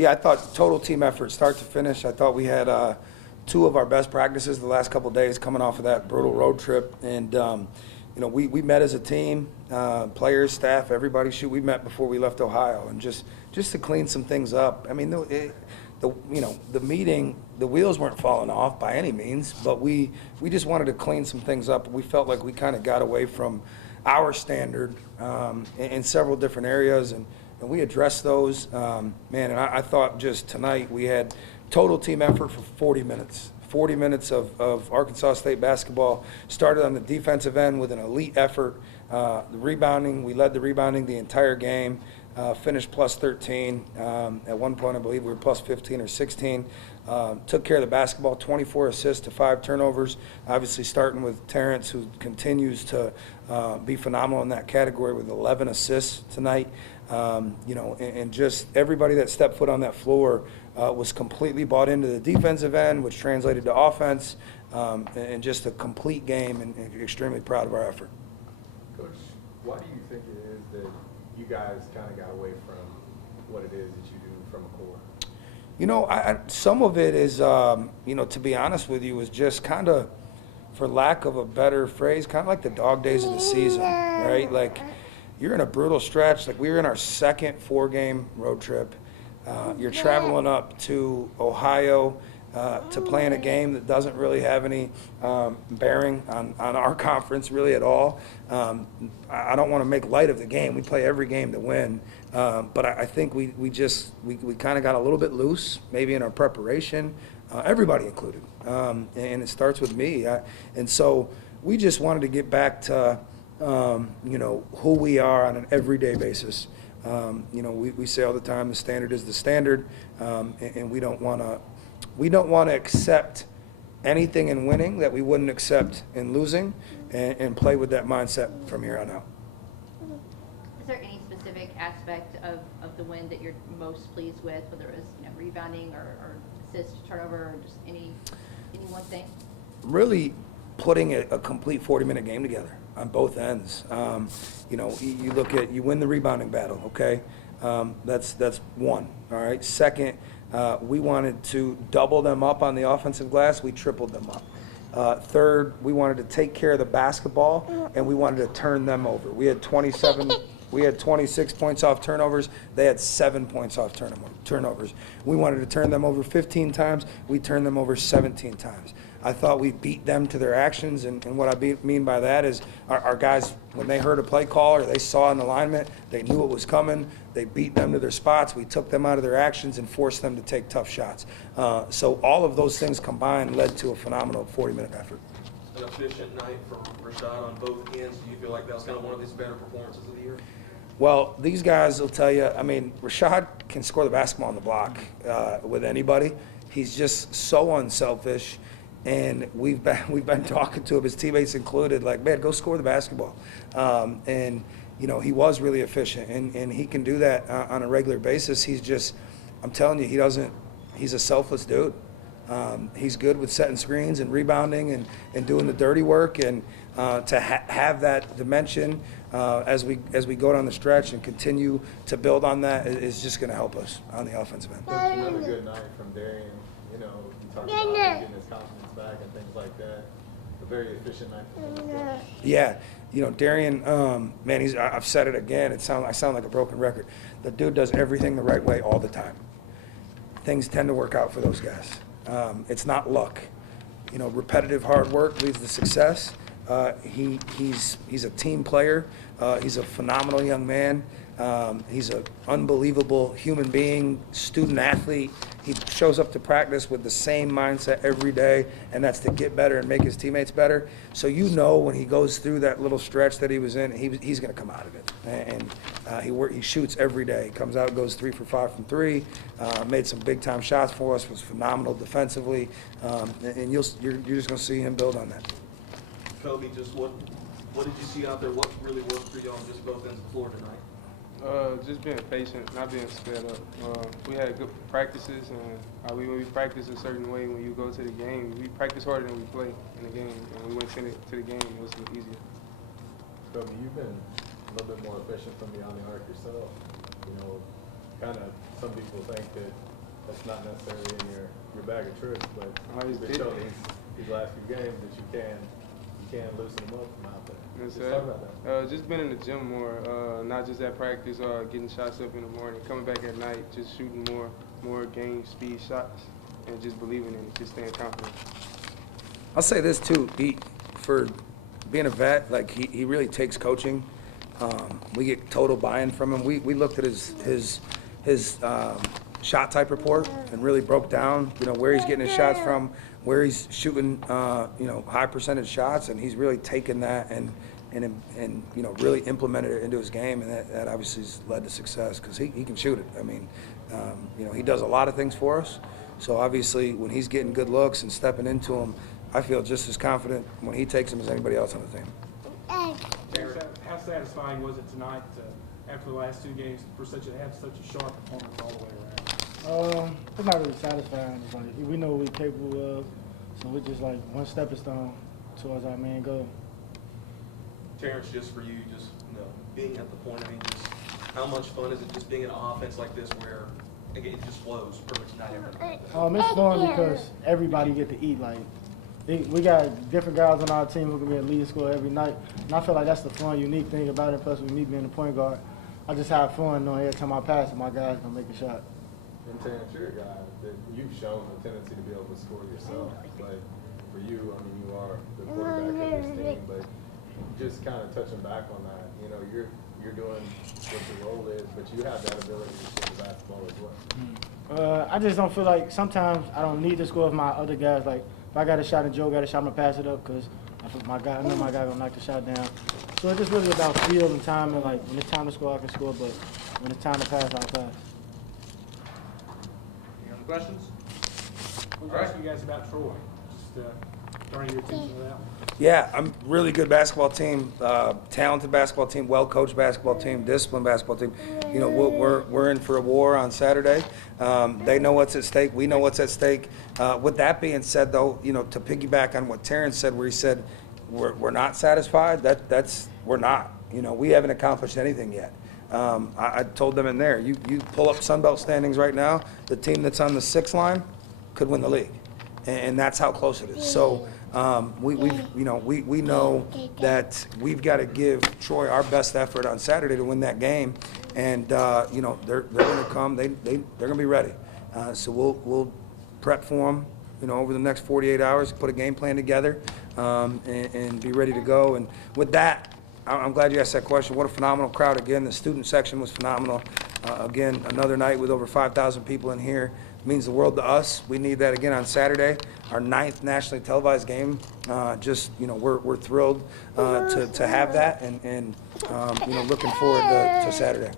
Yeah, I thought total team effort, start to finish. I thought we had two of our best practices the last couple of days coming off of that brutal road trip. And, we met as a team, players, staff, everybody. We met before we left Ohio, and just to clean some things up. I mean, the meeting, the wheels weren't falling off by any means, but we just wanted to clean some things up. We felt like we kind of got away from our standard in several different areas, and we addressed those. And I thought just tonight we had total team effort for 40 minutes. 40 minutes of Arkansas State basketball. Started on the defensive end with an elite effort. The rebounding, we led the rebounding the entire game. Finished plus 13. At one point, I believe we were plus 15 or 16. Took care of the basketball, 24 assists to 5 turnovers. Obviously, starting with Terrance, who continues to be phenomenal in that category with 11 assists tonight. And just everybody that stepped foot on that floor was completely bought into the defensive end, which translated to offense, and just a complete game, and extremely proud of our effort. Coach, why do you think it is that you guys kind of got away from what it is that you do from a core? Some of it is, to be honest with you, is just kind of, for lack of a better phrase, kind of like the dog days of the season, right? Like, you're in a brutal stretch. Like, we were in our second 4-game road trip. You're traveling up to Ohio to play in a game that doesn't really have any bearing on our conference really at all. I don't want to make light of the game. We play every game to win. But I think we kind of got a little bit loose, maybe in our preparation, everybody included. And it starts with me. And so we just wanted to get back to, who we are on an everyday basis. We say all the time the standard is the standard, and we don't want to accept anything in winning that we wouldn't accept in losing, and play with that mindset from here on out. Is there any specific aspect of the win that you're most pleased with, whether it was rebounding or assist, turnover, or just any one thing? Really putting a complete 40-minute game together on both ends. You win the rebounding battle, okay? That's one, all right? Second, we wanted to double them up on the offensive glass. We tripled them up. Third, we wanted to take care of the basketball, and we wanted to turn them over. We had 26 points off turnovers. They had 7 points off turnovers. We wanted to turn them over 15 times. We turned them over 17 times. I thought we beat them to their actions, and what I mean by that is our guys, when they heard a play call or they saw an alignment, they knew it was coming. They beat them to their spots. We took them out of their actions and forced them to take tough shots. So all of those things combined led to a phenomenal 40-minute effort. An efficient night for Rashad on both ends. Do you feel like that was kind of one of his better performances of the year? Well, these guys will tell you, Rashad can score the basketball on the block with anybody. He's just so unselfish. And we've been talking to him, his teammates included, like, man, go score the basketball. He was really efficient, and he can do that on a regular basis. I'm telling you, he's a selfless dude. He's good with setting screens and rebounding and doing the dirty work, and to have that dimension as we go down the stretch and continue to build on that is just going to help us on the offensive end. Another good night from Darian. You talked about getting his confidence back and things like that. A very efficient night for him. Yeah, Darian, I've said it again. I sound like a broken record. The dude does everything the right way all the time. Things tend to work out for those guys. It's not luck. Repetitive hard work leads to success. He's a team player. He's a phenomenal young man. He's an unbelievable human being, student athlete. He shows up to practice with the same mindset every day, and that's to get better and make his teammates better. So when he goes through that little stretch that he was in, he's going to come out of it. And he shoots every day. He comes out, goes 3 for 5 from 3, made some big-time shots for us, was phenomenal defensively, and you're just going to see him build on that. Kobe, just what did you see out there? What really worked for you on just both ends of the floor tonight? Just being patient, not being sped up. We had good practices, and when we practice a certain way, when you go to the game, we practice harder than we play in the game. And we went to the game, it was a little easier. Kobe, you've been a little bit more efficient from beyond the arc yourself. Kind of some people think that that's not necessarily in your bag of tricks, but Always you've been did. showing these last few games that you can loosen them up from out there. Yes, Just sir. talk about that. Just been in the gym more, not just at practice, getting shots up in the morning, coming back at night, just shooting more game speed shots, and just believing in it, just staying confident. I'll say this too, for being a vet, like he really takes coaching. We get total buy-in from him. We looked at his shot type report and really broke down, where he's getting his shots from, where he's shooting, high percentage shots, and he's really taken that and really implemented it into his game, and that obviously has led to success because he can shoot it. I mean, he does a lot of things for us. So obviously, when he's getting good looks and stepping into them, I feel just as confident when he takes them as anybody else on the team. How satisfying was it tonight after the last 2 games for to have such a sharp performance all the way around? It's not really satisfying. It's like, we know what we're capable of, so we're just like one stepping stone towards our main goal. Terrance, just for you, just being at the point, I mean, just how much fun is it just being in an offense like this where again, it just flows perfect night every night? It's fun because everybody get to eat. Like, we got different guys on our team who can be a leading scorer every night, and I feel like that's the fun, unique thing about it. Plus, with me being the point guard, I just have fun knowing every time I pass it, my guy's gonna make a shot. And Terrance, you're a guy that you've shown a tendency to be able to score yourself. But for you, I mean, you are the quarterback of this team. But just kind of touching back on that, you're doing what your role is, but you have that ability to score the basketball as well. I just don't feel like sometimes I don't need to score if my other guys, like, if I got a shot and Joe got a shot, I'm going to pass it up because I know my guy going to knock the shot down. So it's just really about feel and time, and like when it's time to score, I can score, but when it's time to pass, I'll pass. Any other questions? I was asking you guys about Troy, just turning your attention to that one. Yeah, I'm really good basketball team, talented basketball team, well-coached basketball team, disciplined basketball team. We're in for a war on Saturday. They know what's at stake. We know what's at stake. With that being said, though, to piggyback on what Terrance said, where he said we're not satisfied. We're not. We haven't accomplished anything yet. I told them in there, you pull up Sun Belt standings right now, the team that's on the 6th line could win the league, and that's how close it is. So. We know that we've got to give Troy our best effort on Saturday to win that game, and they're going to come. They're going to be ready. So we'll prep for them. Over the next 48 hours, put a game plan together, and be ready to go. And with that, I'm glad you asked that question. What a phenomenal crowd again. The student section was phenomenal. Again, another night with over 5,000 people in here. It means the world to us. We need that again on Saturday, our 9th nationally televised game. We're thrilled to have that, and looking forward to Saturday.